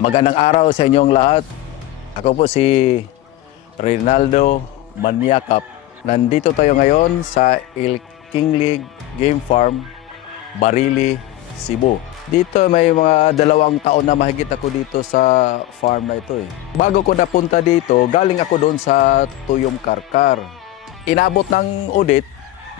Magandang araw sa inyong lahat. Ako po si Rinaldo Maniakap. Nandito tayo ngayon sa Il Kinglig Game Farm, Barili, Cebu. Dito may mga dalawang taon na mahigit ako dito sa farm na ito eh. Bago ko napunta dito, galing ako doon sa Tuyom Karkar. Inabot ng audit,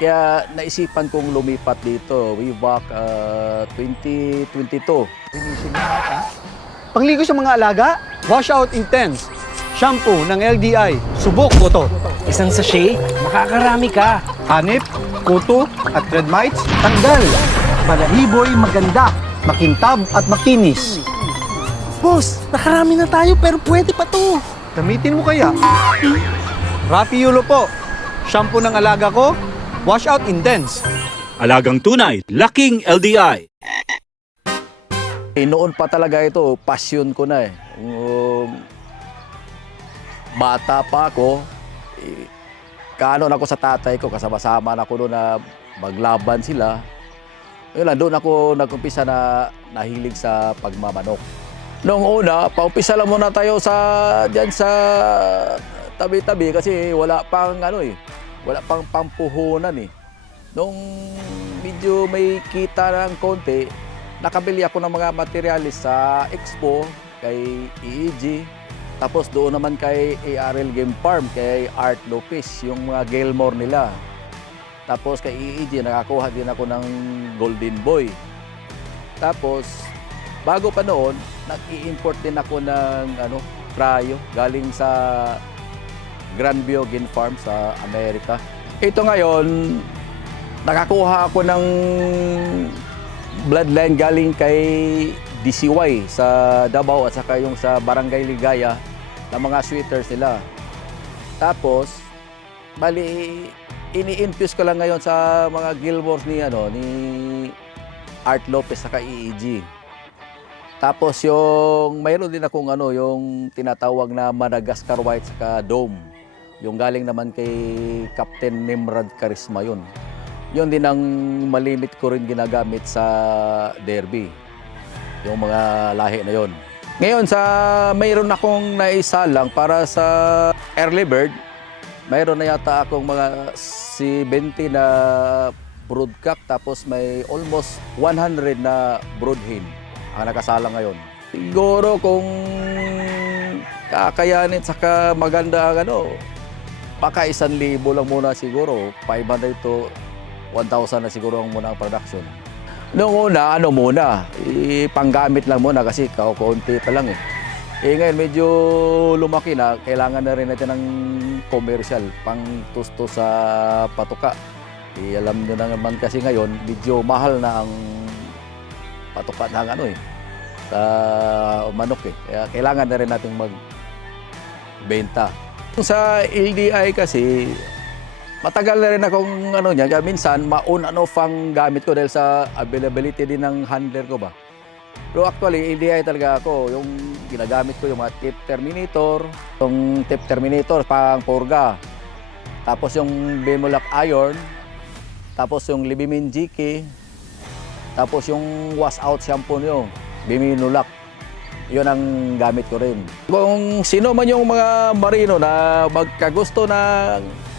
kaya naisipan kong lumipat dito way back uh, 2022. Pangligo sa mga alaga, Wash Out Intense. Shampoo ng LDI, subok ko to. Isang sachet, makakarami ka. Hanip, kuto, at red mites, tanggal. Balahiboy maganda, makintab at makinis. Boss, nakarami na tayo pero pwede pa to. Gamitin mo kaya? Rafi Yulo po. Shampoo ng alaga ko, Wash Out Intense. Alagang tunay, laking LDI. Eh, noon pa talaga ito, passion ko na eh. Um, bata pa ako, eh, kanon ako sa tatay ko, kasama-sama na ako doon na maglaban sila. Yun lang, doon ako nag-umpisa na nahilig sa pagmamanok. Noong una, paumpisa lang muna tayo sa diyan sa tabi-tabi kasi wala pang ano eh, wala pang pampuhunan eh. Nung medyo may kita ng konti, nakabili ako ng mga materialis sa Expo kay EEG. Tapos doon naman kay ARL Game Farm, kay Art Lopez, yung mga Gilmore nila. Tapos kay EEG, nakakuha din ako ng Golden Boy. Tapos, bago pa noon, nag-i-import din ako ng ano, prayo galing sa Grandview Game Farm sa Amerika. Ito ngayon, nakakuha ako ng bloodline galing kay DCY sa Davao at saka yung sa Barangay Ligaya ng mga sweaters nila. Tapos, bali, ini-infuse ko lang ngayon sa mga Gilmores ni, ano, ni Art Lopez saka EEG. Tapos yung mayroon din akong ano, yung tinatawag na Madagascar White saka Dome. Yung galing naman kay Captain Nimrod Karisma yun. Yun din ang malimit ko rin ginagamit sa derby. Yung mga lahi na yon. Ngayon sa mayroon akong naisalang para sa early bird, mayroon na yata akong mga si 20 na broodcock tapos may almost 100 na broodhen ang nakasalang ngayon. Siguro kung kakayanin saka maganda ang ano, baka isang libo lang muna siguro, 500 to 1,000 na siguro ang muna ang production. Noong una, ano muna, ipanggamit lang muna kasi kaunti pa lang eh. Eh ngayon medyo lumaki na, kailangan na rin natin ng commercial, pang tusto sa patuka. Eh, alam nyo na naman kasi ngayon, medyo mahal na ang patuka ng ano eh, sa manok eh. Kaya kailangan na rin natin magbenta. Sa LDI kasi, matagal na rin akong ano niya, minsan maun ano pang gamit ko dahil sa availability din ng handler ko ba. Pero actually, LDI talaga ako. Yung ginagamit ko yung mga tip terminator, yung tip terminator pang purga. Tapos yung Bemolac iron, tapos yung Libimin GK, tapos yung wash out shampoo nyo, Biminulac. Yun ang gamit ko rin. Kung sino man yung mga marino na magkagusto ng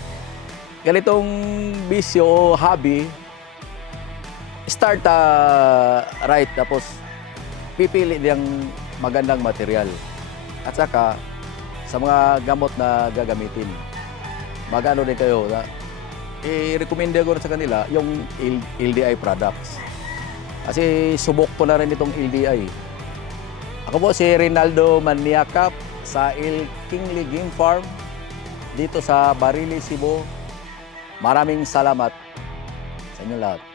ganitong bisyo o hobby, start uh, right tapos pipili ng magandang material. At saka sa mga gamot na gagamitin. Magano din kayo na i-recommend ko sa kanila yung LDI products. Kasi subok ko na rin itong LDI. Ako po si Rinaldo Maniakap sa Il Kingly Game Farm dito sa Barili, Cebu. Maraming salamat sa inyo lahat.